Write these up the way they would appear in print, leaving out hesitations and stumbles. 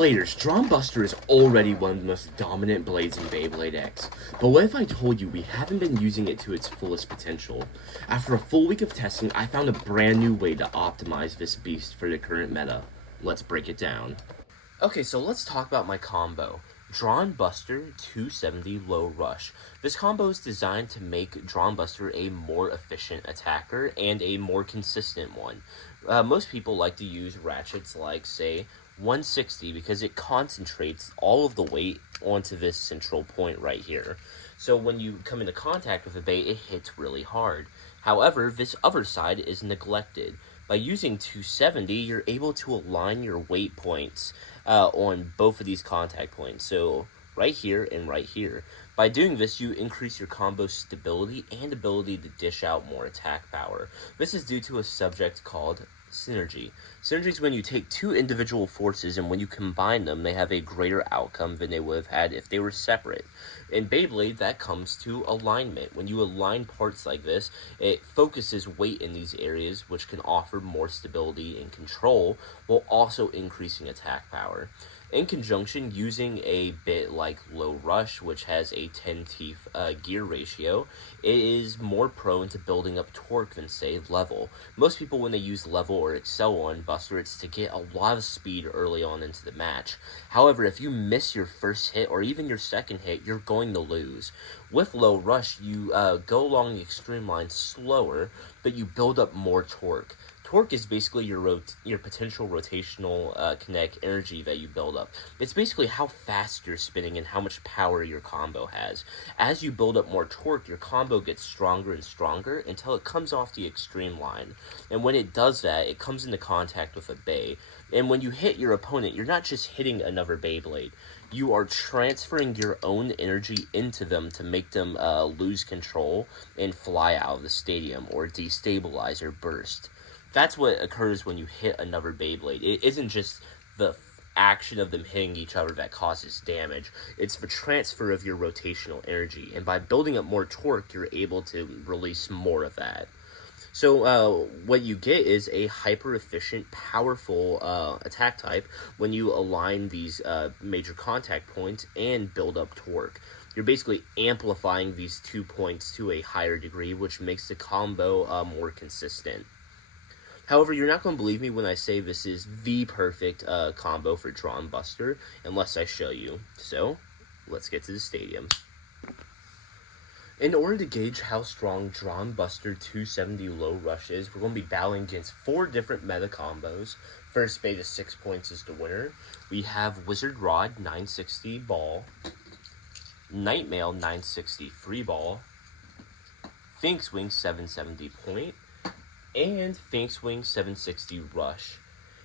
Bladers, Dran Buster is already one of the most dominant blades in Beyblade X, but what if I told you we haven't been using it to its fullest potential? After a full week of testing, I found a brand new way to optimize this beast for the current meta. Let's break it down. Okay, so let's talk about my combo. Dran Buster 270 Low Rush. This combo is designed to make Dran Buster a more efficient attacker and a more consistent one. Most people like to use ratchets like, say, 160 because it concentrates all of the weight onto this central point right here. So when you come into contact with a bait, it hits really hard. However, this other side is neglected. By using 270, you're able to align your weight points on both of these contact points. So right here and right here. By doing this, you increase your combo stability and ability to dish out more attack power. This is due to a subject called synergy. Synergy is when you take two individual forces and when you combine them, they have a greater outcome than they would have had if they were separate. In Beyblade, that comes to alignment. When you align parts like this, it focuses weight in these areas, which can offer more stability and control, while also increasing attack power. In conjunction, using a bit like Low Rush, which has a 10 teeth gear ratio, it is more prone to building up torque than, say, Level. Most people, when they use Level or Excel on Buster, it's to get a lot of speed early on into the match. However, if you miss your first hit or even your second hit, you're going to lose. With Low Rush, you go along the extreme line slower, but you build up more torque. Torque is basically your potential rotational kinetic energy that you build up. It's basically how fast you're spinning and how much power your combo has. As you build up more torque, your combo gets stronger and stronger until it comes off the extreme line. And when it does that, it comes into contact with a bay. And when you hit your opponent, you're not just hitting another Beyblade. You are transferring your own energy into them to make them lose control and fly out of the stadium or destabilize or burst. That's what occurs when you hit another Beyblade. It isn't just the action of them hitting each other that causes damage. It's the transfer of your rotational energy. And by building up more torque, you're able to release more of that. So what you get is a hyper-efficient, powerful attack type when you align these major contact points and build up torque. You're basically amplifying these 2 points to a higher degree, which makes the combo more consistent. However, you're not going to believe me when I say this is the perfect combo for Dran Buster, unless I show you. So, let's get to the stadium. In order to gauge how strong Dran Buster 270 Low Rush is, we're going to be battling against 4 different meta combos. First bait is 6 points is the winner. We have Wizard Rod 960 ball, Nightmail 960 free ball, Phoenix Wing 770 point, and Phoenix Wing 760 Rush.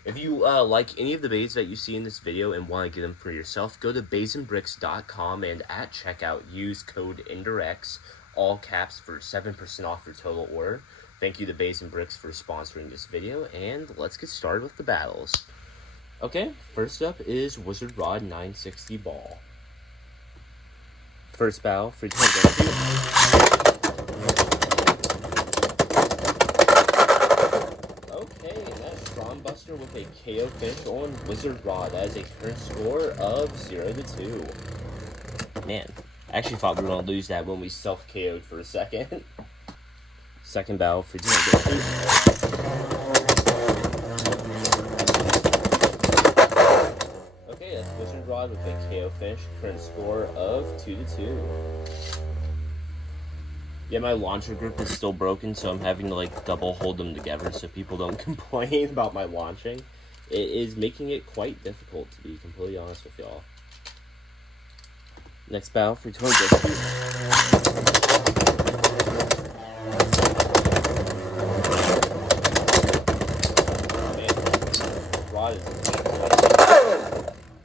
If you like any of the baits that you see in this video and want to get them for yourself, go to basinbricks.com and at checkout use code EnderX, all caps, for 7% off your total order. Thank you to Bays and Bricks for sponsoring this video, and let's get started with the battles. Okay, first up is Wizard Rod 960 ball. First battle for 2022. Buster with a KO finish on Wizard Rod. That is a current score of 0-2. Man, I actually thought we were going to lose that when we self-KO'd for a second. Second battle for 2. Okay, that's Wizard Rod with a KO finish. Current score of 2-2. Yeah, my launcher grip is still broken, so I'm having to, double hold them together so people don't complain about my launching. It is making it quite difficult, to be completely honest with y'all. Next battle for 2022. Man, Rod is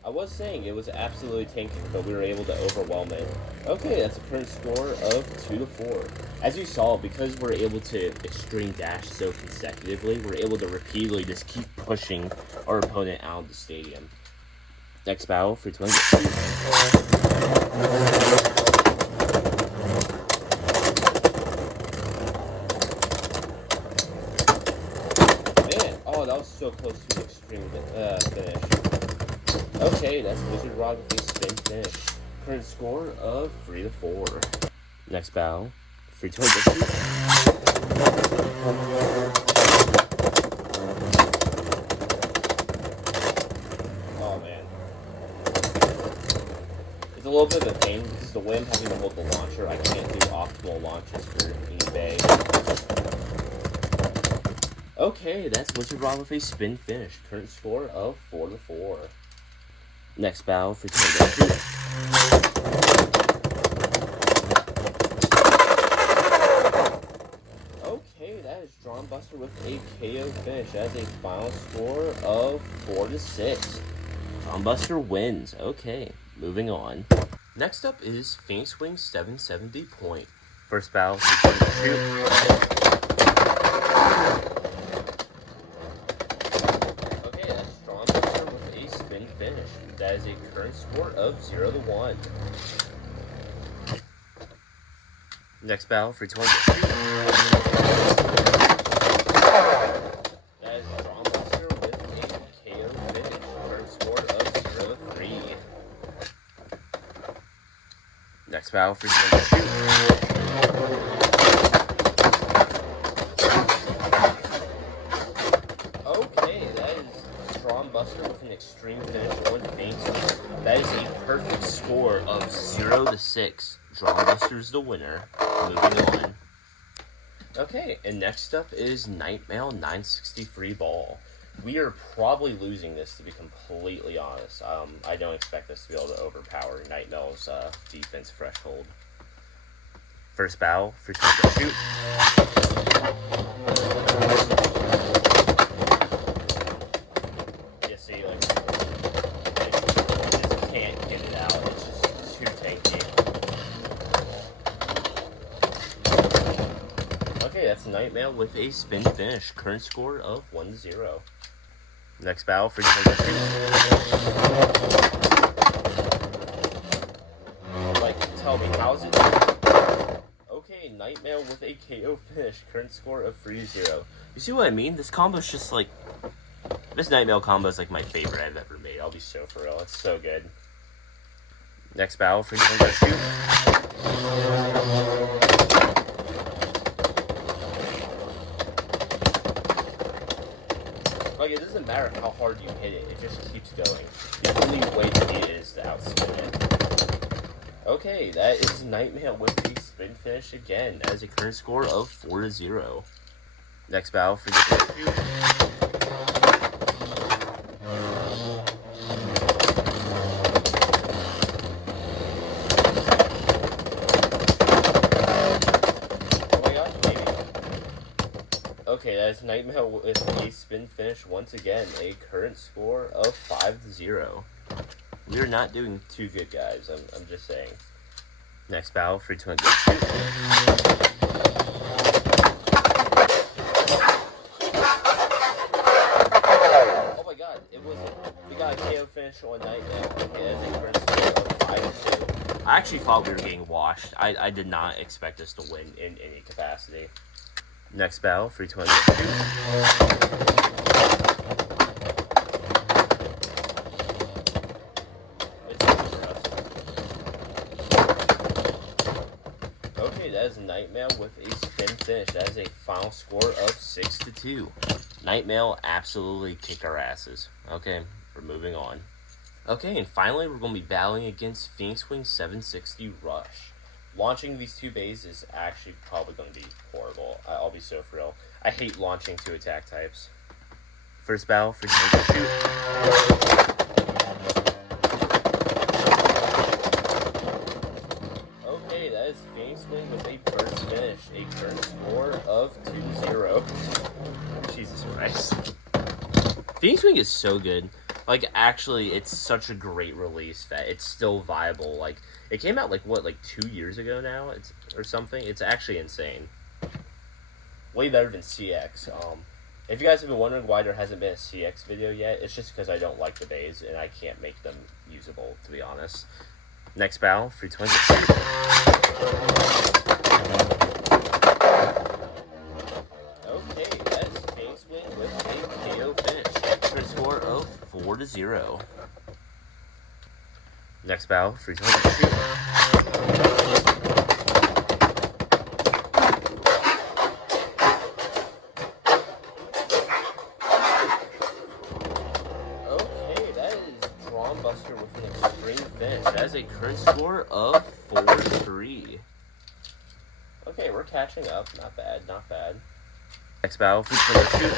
I was saying it was absolutely tanking, but we were able to overwhelm it. Okay, that's a current score of 2-4. As you saw, because we're able to extreme dash so consecutively, we're able to repeatedly just keep pushing our opponent out of the stadium. Next battle for 20. Man, oh, that was so close to the extreme finish. Okay, that's Wizard Rod with a spin finish. Current score of 3-4. Next battle, free toy biscuit. Oh man. It's a little bit of a pain because the wind having to hold the launcher. I can't do optimal launches for eBay. Okay, that's Wizard Rod with a spin finish. Current score of 4-4. Next battle for toy biscuit. Okay, that is Dran Buster with a KO finish. That is a final score of 4-6. Dran Buster wins. Okay, moving on. Next up is Phoenix Wing 770 Point. First battle, shoot. Okay, that's Dran Buster with a spin finish. That is a current score of 0-1. Next battle for 20. That is Dran Buster with a KO finish. Current score of 0-3. Next battle for 22. Okay, that is Dran Buster with an extreme finish on Phoenix. That is a perfect score of 0-6. Dran Buster's the winner. Moving on. Okay, and next up is Nightmail 963 Ball. We are probably losing this, to be completely honest. I don't expect us to be able to overpower Nightmail's defense threshold. First battle for shoot. You see, like, just can't get it out. It's just too tanky. Okay, that's Nightmail with a spin finish. Current score of 1-0. Next battle for like, tell me, how's it? Okay, Nightmail with a KO finish. Current score of 3-0. You see what I mean? This combo's just like, this Nightmail combo is like my favorite I've ever made. I'll be so for real. It's so good. Next battle for shoot. Like, it doesn't matter how hard you hit it, it just keeps going. The only way to beat it is to outspin it. Okay, that is Nightmare with a spin finish again. That is a current score of 4-0. Next battle for shoot. Okay, that's Nightmare with a spin finish once again. A current score of 5-0. We are not doing too good, guys. I'm just saying. Next battle for 20. Oh my god, we got a KO finish on Nightmare. Okay, that's a current score of 5-2. I actually thought we were getting washed. I did not expect us to win in any capacity. Next battle, 320. Okay, that is Nightmail with a spin finish. That is a final score of 6-2. Nightmail absolutely kicked our asses. Okay, we're moving on. Okay, and finally we're going to be battling against Phoenix Wing 760 Rush. Launching these two bays is actually probably going to be horrible. I'll be so for real. I hate launching two attack types. First battle for shoot. Okay, that is Phoenix Wing with a first finish. A current score of 2-0. Jesus Christ. Phoenix Wing is so good. Like, actually, it's such a great release that it's still viable. Like, it came out, like, what, like 2 years ago now? Or something? It's actually insane. Way better than CX. If you guys have been wondering why there hasn't been a CX video yet, it's just because I don't like the bays, and I can't make them usable, to be honest. Next battle, 320. Okay, that is Phoenix Wing with a KO finish. Score of 4-0. Next battle, free target, shoot. Okay, that is Dran Buster with an extreme finish. That is a current score of 4-3. Okay, we're catching up. Not bad, not bad. Next battle, free target, shoot.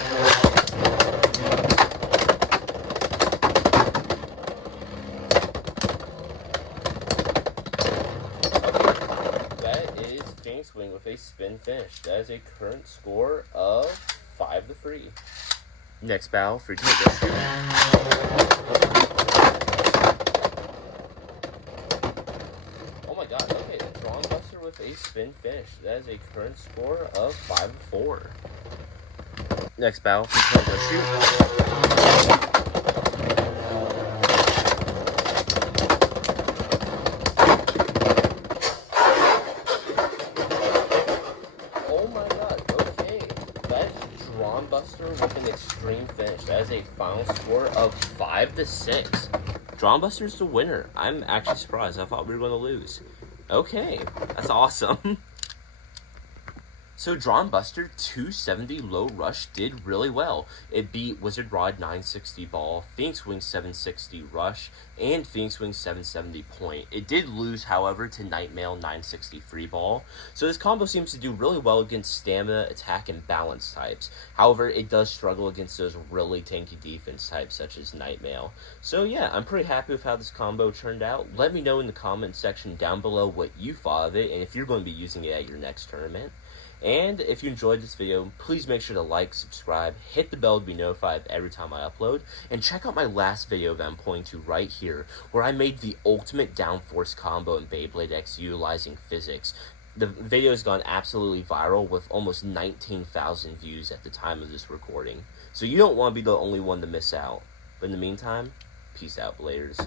Swing with a spin finish. That is a current score of 5-3. Next battle, free target, shoot. Oh my god, okay, the Dran Buster with a spin finish. That is a current score of 5-4. Next battle, free target, shoot. Dran Buster with an extreme finish. That is a final score of 5-6. Dran Buster's the winner. I'm actually surprised. I thought we were going to lose. Okay, that's awesome. So Dran Buster 270 low rush did really well. It beat Wizard Rod 960 ball, Phoenix Wing 760 rush, and Phoenix Wing 770 point. It did lose, however, to Nightmail 960 free ball. So this combo seems to do really well against stamina, attack, and balance types. However, it does struggle against those really tanky defense types such as Nightmail. So yeah, I'm pretty happy with how this combo turned out. Let me know in the comment section down below what you thought of it and if you're going to be using it at your next tournament. And if you enjoyed this video, please make sure to like, subscribe, hit the bell to be notified every time I upload, and check out my last video that I'm pointing to right here, where I made the ultimate downforce combo in Beyblade X utilizing physics. The video has gone absolutely viral with almost 19,000 views at the time of this recording. So you don't want to be the only one to miss out. But in the meantime, peace out, Bladers.